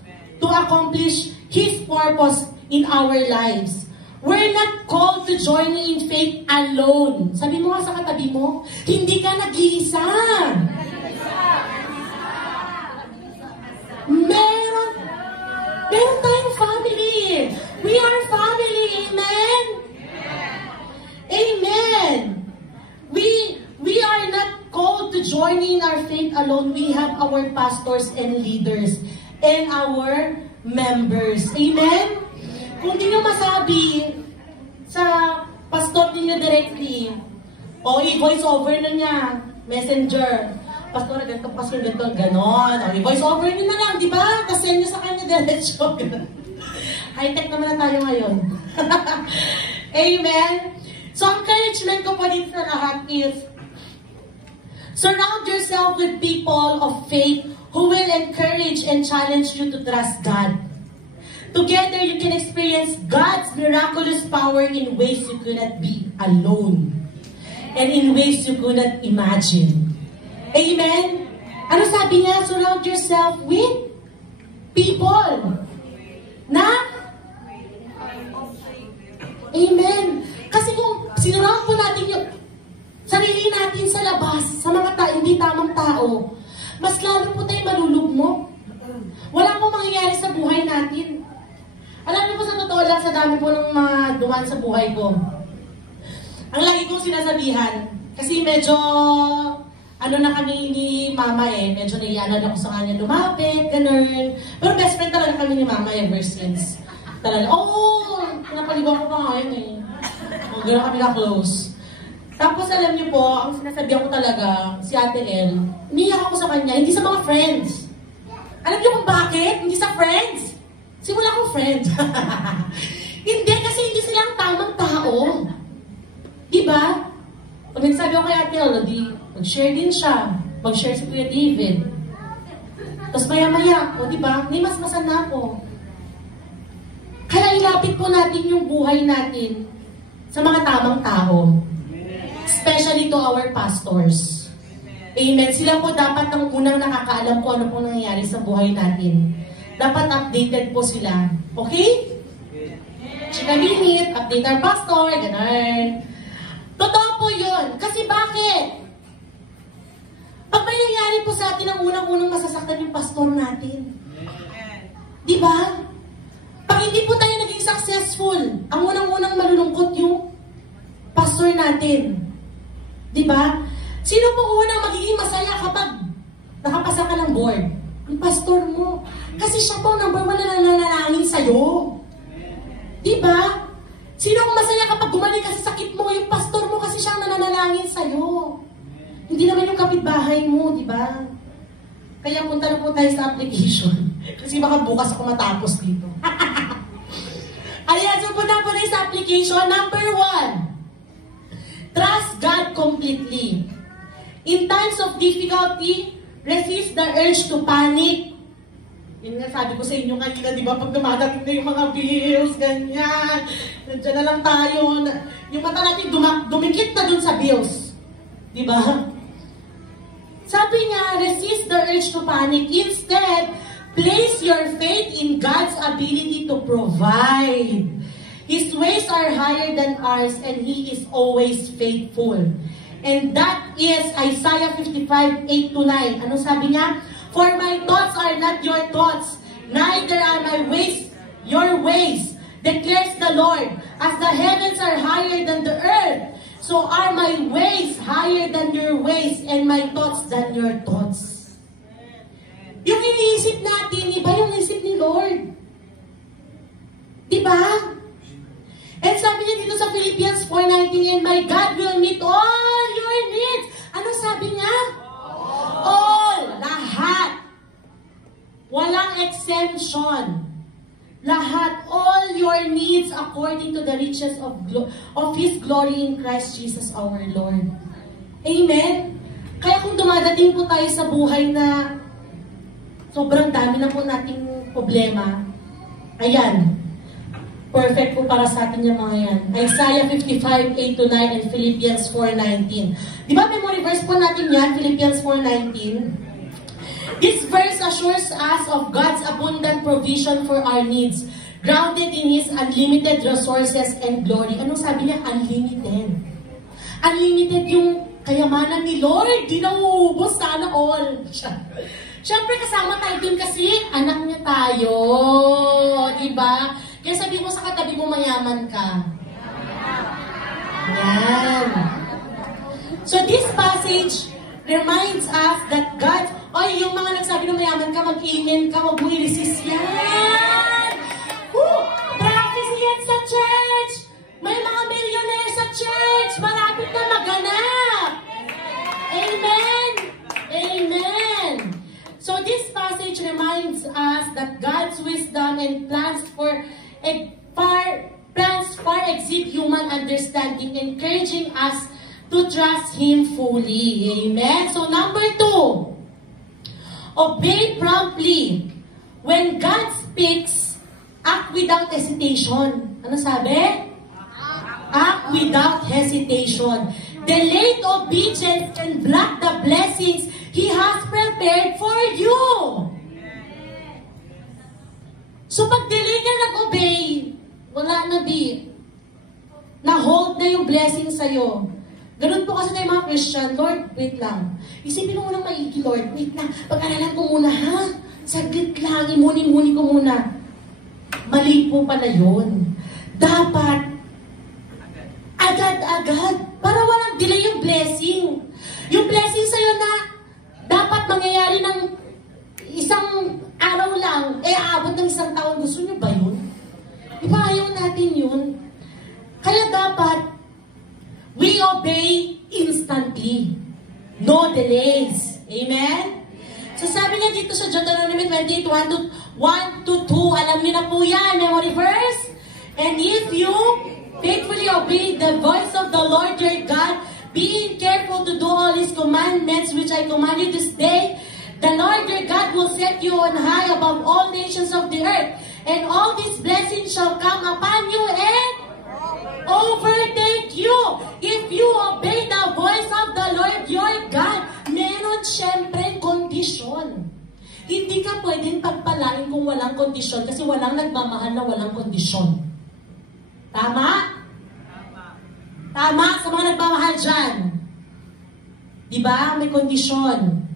to accomplish His purpose in our lives. We're not called to join in faith alone. Sabi mo nga sa katabi mo, hindi ka nag-iisa. Meron tayong family. We are family. Amen? Amen. We are not called to join in our faith alone. We have our pastors and leaders and our members. Amen? Kung di nyo masabi sa pastor ninyo directly, o i-voice over na niya, messenger, pastor, ganito, pastor, ganito, ganon. O i-voice over nyo na lang, di ba? Tapos send nyo sa kanya diretso. High-tech naman na tayo ngayon. Amen? So, encouragement ko po dito sa lahat is, surround yourself with people of faith who will encourage and challenge you to trust God. Together, you can experience God's miraculous power in ways you could not be alone. And in ways you could not imagine. Amen? Ano sabi niya? Surround yourself with people na? Amen. Kasi kung sinurround po natin yung sarili natin sa labas, sa mga hindi tamang tao, mas lalo po tayo malulugmok. Wala pong mangyayari sa buhay natin. Alam niyo po sa totoo lang, sa dami po ng mga duman sa buhay ko. Ang lagi kong sinasabihan, kasi medyo, na kami ni Mama medyo naiyanan ako sa kanya lumapit, ganun. Pero best friend talaga kami ni Mama ever since. Talaga, pinapaligaw ko pa ngayon gano'n kami ka-close. Tapos alam niyo po, ang sinasabihan ko talaga, si Ate El, umiyak ako sa kanya, hindi sa mga friends. Alam niyo kung bakit? Hindi sa friends. Simula akong friend. Hindi, kasi hindi silang tamang tao. Diba? Pag nagsabi ako kay Ate El, mag-share din siya. Mag-share si Kuya David. Tapos maya-maya, o diba, may masmasan na ako. Kaya ilapit po natin yung buhay natin sa mga tamang tao. Especially to our pastors. Amen. Sila po dapat ang unang nakakaalam kung ano pong nangyayari sa buhay natin. Dapat updated po sila. Okay? Chika minute, update our pastor, ganun. Totoo po yun. Kasi bakit? Pag may nangyari po sa atin, ang unang-unang masasaktan yung pastor natin. Diba? Pag hindi po tayo naging successful, ang unang-unang malulungkot yung pastor natin. Diba? Sino po unang magiging masaya kapag nakapasa ka ng board? Yung pastor mo. Kasi siya po number 1 na nananalangin sa'yo. Diba? Sino ang masaya kapag gumaling ka sa sakit mo? Yung pastor mo kasi siya nananalangin sa'yo. Hindi naman yung kapitbahay mo, diba? Kaya punta na po tayo sa application. Kasi baka bukas ako matapos dito. Ayan, so punta po tayo sa application. Number 1. Trust God completely. In times of difficulty, resist the urge to panic. Yun nga sabi ko sa inyo kanina, di ba? Pag dumadating na yung mga bills, ganyan. Nandiyan na lang tayo. Yung mata natin dumikit na dun sa bills. Di ba? Sabi niya, resist the urge to panic. Instead, place your faith in God's ability to provide. His ways are higher than ours and He is always faithful. And that is Isaiah 55:8-9. Ano sabi niya? For my thoughts are not your thoughts, neither are my ways your ways, declares the Lord. As the heavens are higher than the earth, so are my ways higher than your ways, and my thoughts than your thoughts. Yung iniisip natin, iba yung isip ni Lord. Diba? And sabi niya dito sa Philippians 4:19, and my God will meet all your needs. Ano sabi niya? All. Lahat. Walang exemption. Lahat. All your needs according to the riches of His glory in Christ Jesus our Lord. Amen? Kaya kung dumadating po tayo sa buhay na sobrang dami na po nating problema, ayan, perfect po para sa atin yung mga yan. Isaiah 55:8-9 and Philippians 4:19. Di ba memory verse po natin yan, Philippians 4:19? This verse assures us of God's abundant provision for our needs, grounded in His unlimited resources and glory. Anong sabi niya? Unlimited. Unlimited yung kayamanan ni Lord. Di na uubos, sana all. Siyempre kasama tayo dun kasi anak niya tayo. Diba? Kaya sabi mo sa katabi mo, mayaman ka. Yan. So this passage reminds us that God, yung mga nagsabi na mayaman ka, mag-amen ka, wag mo i-resist yan. Practice yan sa church. May mga millionaire sa church. Malapit na maganap. Amen. Amen. So this passage reminds us that God's wisdom and plans far exceed human understanding, encouraging us to trust Him fully. Amen? So number 2, obey promptly. When God speaks, act without hesitation. Ano sabi? Act without hesitation. Delayed obedience can block the blessings He has prepared for you. So pag delay ka nag-obey, wala na na-hold na yung blessing sa'yo. Ganun po kasi tayo mga Christian, Lord, wait lang. Isipin mo munang maigi, Lord, wait lang. Pag-aralan ko muna, ha? Saglit lang, imuni-muni ko muna. Mali po pala yun. Dapat, agad-agad, para walang delay yung blessing. Yung blessing sa'yo na dapat mangyayari ng isang araw lang, aabot ng isang taon. Gusto niyo ba yun? Diba ayaw natin yun? Kaya dapat, we obey instantly. No delays. Amen? So sabi niya dito sa Deuteronomy 28:1-2, alam niyo na po yan, memory verse? And if you faithfully obey the voice of the Lord your God, being careful to do all His commandments which I command you this day, The Lord your God will set you on high above all nations of the earth, and all these blessings shall come upon you and overtake you if you obey the voice of the Lord your God. Meron siyempre kondisyon. Hindi ka pwedeng pagpalain kung walang kondisyon kasi walang nagmamahal na walang kondisyon. Tama? Tama sa mga nagmamahal dyan. Diba? May kondisyon.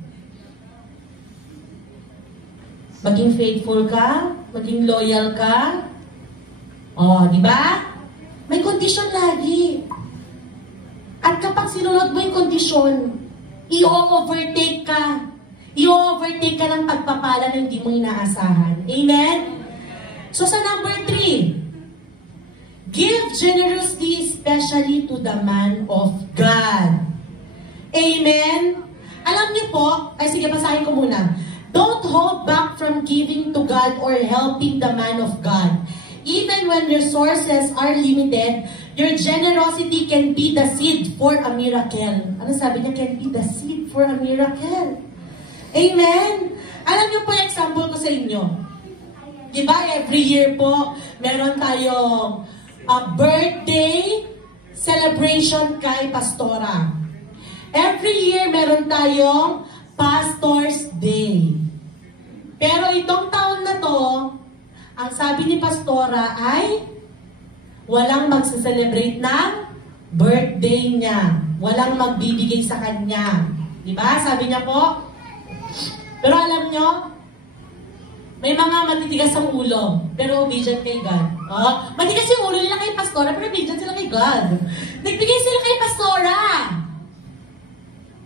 Maging faithful ka, maging loyal ka. Oh, diba? May kondisyon lagi. At kapag sinunod mo yung kondisyon, i-overtake ka. I-overtake ka ng pagpapala na hindi mo inaasahan. Amen? So sa number 3, give generously especially to the man of God. Amen? Alam niyo po, ay sige, basahin ko muna. Don't hold back from giving to God or helping the man of God. Even when resources are limited, your generosity can be the seed for a miracle. Ano sabi niya? Can be the seed for a miracle. Amen? Alam niyo po yung example ko sa inyo. Diba, every year po, meron tayong birthday celebration kay Pastora. Every year, meron tayong Pastor's Day. Pero itong taon na to, ang sabi ni Pastora ay walang magse-celebrate ng birthday niya. Walang magbibigay sa kanya. Diba? Sabi niya po. Pero alam nyo, may mga matitigas ang ulo, pero obedient kay God. Oh, matigas yung ulo nila kay Pastora, pero obedient sila kay God. Nagbigay sila kay Pastora.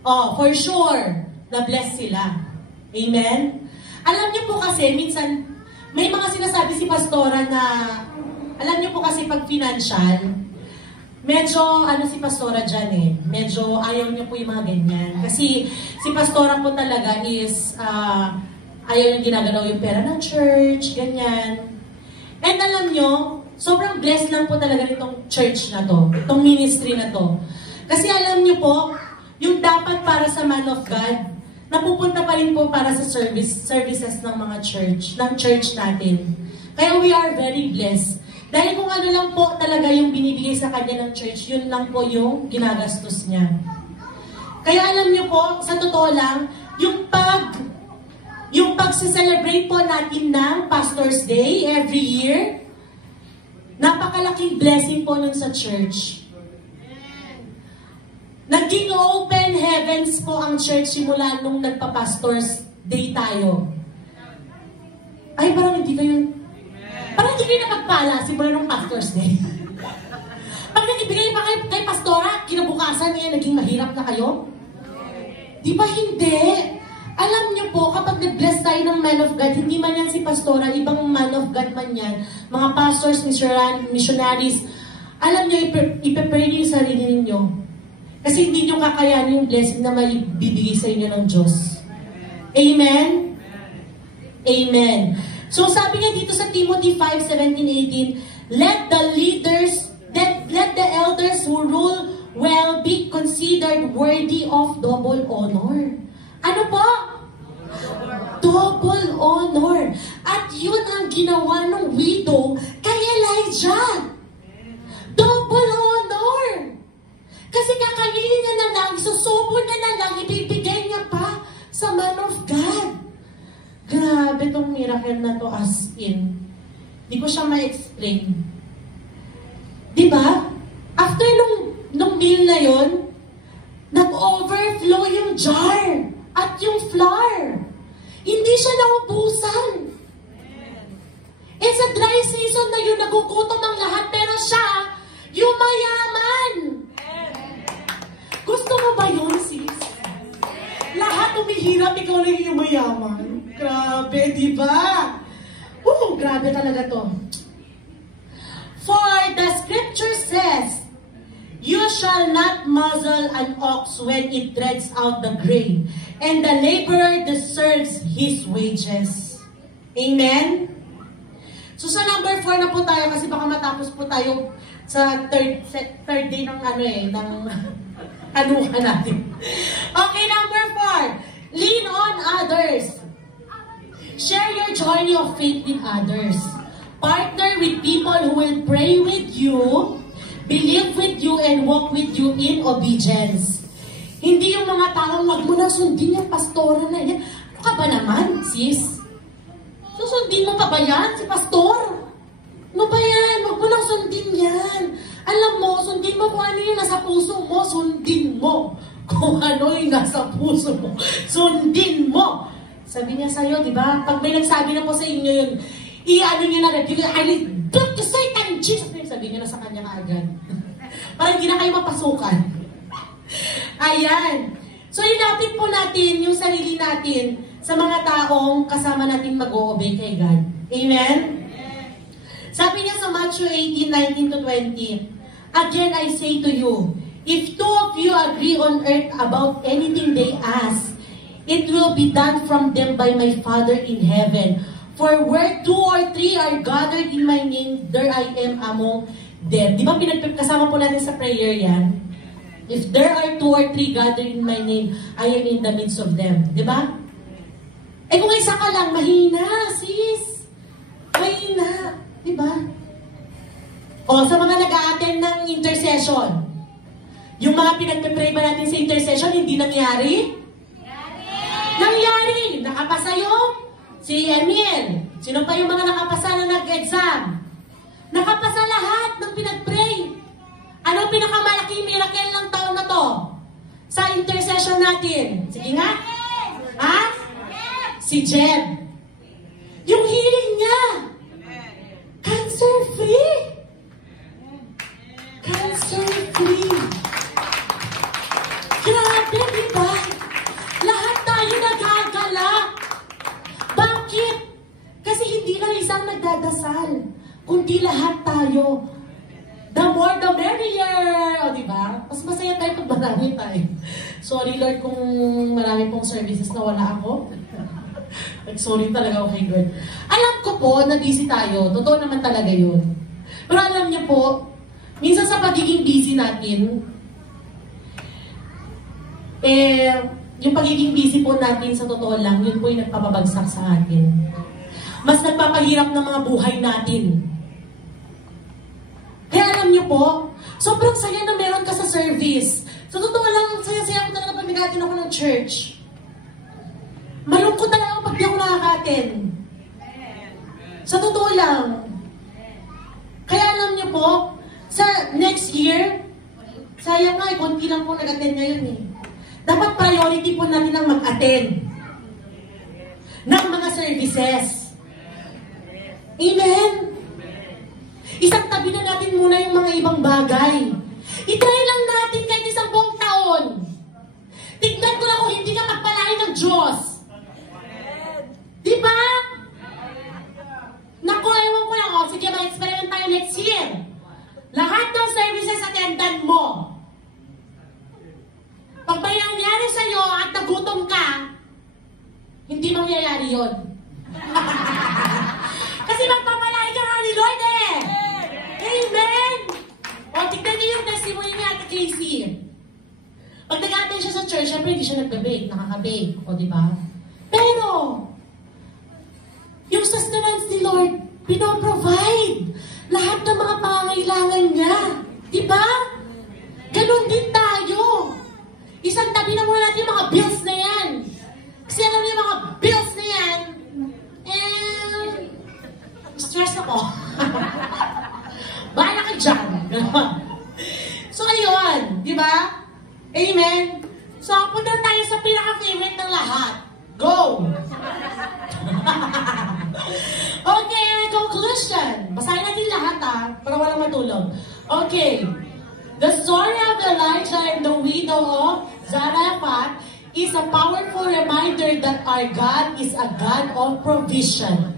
Oh, for sure, na-bless sila. Amen? Alam niyo po kasi, minsan, may mga sinasabi si Pastora na, alam niyo po kasi pag financial, medyo, si Pastora dyan eh, medyo ayaw niya po yung mga ganyan. Kasi, si Pastora po talaga is, ayaw yung ginagalaw yung pera ng church, ganyan. And alam niyo, sobrang blessed lang po talaga nitong church na to, itong ministry na to. Kasi alam niyo po, yung dapat para sa man of God, napupunta pa rin po para sa services ng mga church, ng church natin. Kaya we are very blessed. Dahil kung ano lang po talaga yung binibigay sa kanya ng church, yun lang po yung ginagastos niya. Kaya alam niyo po, sa totoo lang, yung pag-celebrate po natin ng Pastor's Day every year, napakalaking blessing po nun sa church. Naging open heavens po ang church simula nung nagpa-Pastor's Day tayo. Ay, parang hindi kayo napagpala simula nung Pastor's Day. Pag nag-ibigay pa kayo kay Pastora, kinabukasan niya, naging mahirap na kayo? Di ba hindi? Alam niyo po, kapag nag-bless tayo ng man of God, hindi man yan si Pastora, ibang man of God man yan, mga pastors, missionaries, alam niyo, ipepray niyo yung sarili ninyo. Kasi hindi nyo kakayanin yung blessing na may bibigay sa inyo ng Diyos. Amen? Amen. So sabi nga dito sa Timothy 5:17-18, let the elders who rule well be considered worthy of double honor. Ano po? Double honor. At yun ang ginawa ng widow kay Elijah. Double honor. Kasi kakainin niya na lang, isusubo niya na lang, ibibigay niya pa sa man of God. Grabe tong miracle na to as in. Di ko siya ma-explain. Diba? After nung meal na yon, nag-overflow yung jar at yung flour. Hindi siya naubusan. It's a dry season na yun, nagugutom ang lahat, pero siya, yung mayaman. Gusto mo ba yun, sis? Lahat umihirap, ikaw lang yung mayaman. Grabe, di ba? Grabe talaga to. For the scripture says, you shall not muzzle an ox when it treads out the grain, and the laborer deserves his wages. Amen? So sa number 4 na po tayo, kasi baka matapos po tayo sa third day ng ng anuhan natin. Okay, number 4. Lean on others. Share your journey of faith with others. Partner with people who will pray with you, believe with you, and walk with you in obedience. Hindi yung mga taong wag mo na sundin yung pastora na yan. Ano ka ba naman, sis? Susundin mo pa ba yan, si pastor? Ano ba yan? Wag mo lang sundin yan. Alam mo, sundin mo kung ano yung nasa puso mo, sundin mo. Kung ano yung nasa puso mo, sundin mo. Sabi niya sa'yo, di ba? Pag may nagsabi na po sa inyo yun, i-ano niyo na agad, I rebuke the Satan, Jesus. Sabi niyo na sa kanya agad. Para hindi na kayo mapasukan. Ayan. So, ilapit po natin yung sarili natin sa mga taong kasama natin mag-o-obey kay God. Amen? Sabi niya sa Matthew 18:19-20, again, I say to you, if two of you agree on earth about anything they ask, it will be done from them by my Father in heaven. For where 2 or 3 are gathered in my name, there I am among them. Di ba kasama po natin sa prayer yan? If there are 2 or 3 gathered in my name, I am in the midst of them. Di ba? Eh kung isa ka lang, mahina, sis. Mahina. Di ba? O, sa mga nag-a-attend ng intercession, yung mga pinagpe-pray ba natin sa intercession, hindi nangyari? Nangyari! Nakapasa yung si Emil. Sino pa yung mga nakapasa na nag-exam? Nakapasa lahat ng pinag-pray. Ano pinakamalaking miracle ng taon na to? Sa intercession natin. Sige nga. Ha? Si Jeb. Yung healing niya. Cancer-free. Cancer-free. Grabe, di ba? Lahat tayo nagagala. Bakit? Kasi hindi lang isang nagdadasal, kundi lahat tayo. The more, the merrier. O, diba? Mas masaya tayo pag marami tayo. Sorry, Lord, kung marami pong services na wala ako. Sorry talaga ako kay Lord. Alam ko po na busy tayo. Totoo naman talaga yun. Pero alam niyo po, minsan sa pagiging busy natin, yung pagiging busy po natin sa totoo lang, yun po yung nagpapabagsak sa atin. Mas nagpapahirap ng mga buhay natin. Kaya alam niyo po, sobrang saya na meron ka sa service. Sa totoo lang, saya-saya ko talaga pag nag-attend ako ng church. Malungkot talaga pag di ako nakaka-attend. Sa totoo lang. Kaya alam niyo po, sa next year, sayang nga, konti lang po nag-attend ngayon eh. Dapat priority po natin ang mag-attend ng mga services. Amen? Isang tabi na natin muna yung mga ibang bagay. Itry lang natin kahit isang buong taon. Tignan ko lang kung hindi ka magpalain ng Diyos. Diba? Naku, ewan ko lang. O, sige, mag-experiment tayo next year. Lahat ng services attendan mo. Pag may nangyari sa'yo at nagutom ka, hindi mangyayari yun. Kasi magpapalay ka nga ni Lord eh. Amen! O, tignan niyo yung testimony niya at Casey. Pag nag-attend siya sa church, syempre hindi siya nagbe-bake, nakaka-bake. O, diba? Pero, yung sustenance ni Lord, pinoprovide lahat ng mga pangangailangan niya. Diba? Ganon din tayo. Isang tabi na muna natin yung mga bills na yan. Kasi alam niyo yung mga bills na yan, stress ako. Bahala ka dyan. So, ayun. Di ba? Amen? So, punta tayo sa pinaka-favorite ng lahat. Go! Okay, conclusion. Basahin natin lahat para walang matulog. Okay. The story of Elijah and the widow of Zarephath is a powerful reminder that our God is a God of provision.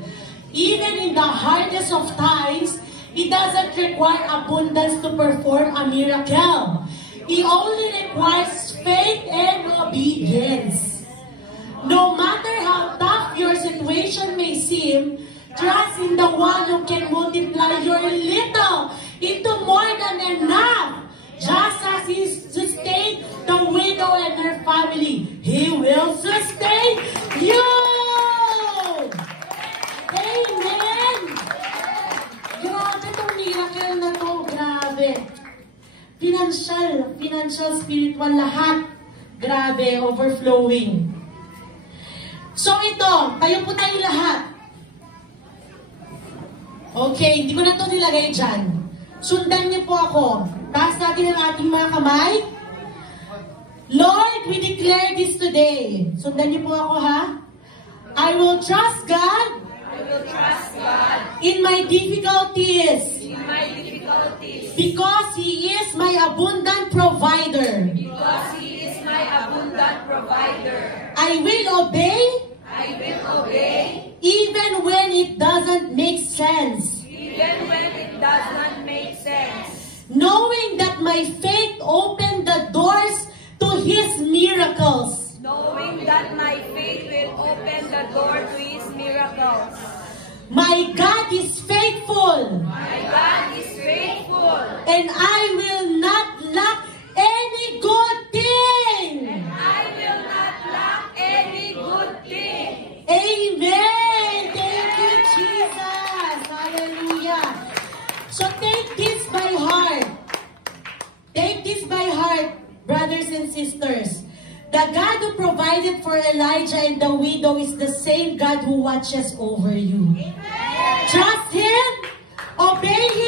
Even in the hardest of times, He doesn't require abundance to perform a miracle. He only requires faith and obedience. No matter how tough your situation may seem, trust in the one who can multiply your little into more than enough. Just as He sustained the widow and her family, He will sustain financial, spiritual, lahat. Grabe, overflowing. So ito, tayo po tayong lahat. Okay, hindi ko na ito nilagay dyan. Sundan niyo po ako. Taas natin ang ating mga kamay. Lord, we declare this today. Sundan niyo po ako, ha? I will trust God. I will trust God In my difficulties. in my difficulties Because He is my abundant provider. because He is my abundant provider. I will obey I will obey even when it doesn't make sense. even when it does not make sense. Knowing that my faith opened the doors to His miracles. Knowing that my faith will open the door to His miracles. My God is faithful, My God is faithful, and I will not lack any good thing. and I will not lack any good thing. Amen. Thank you, Jesus. Hallelujah. So take this by heart. Take this by heart, brothers and sisters. The God who provided for Elijah and the widow is the same God who watches over you. Trust Him, obey Him,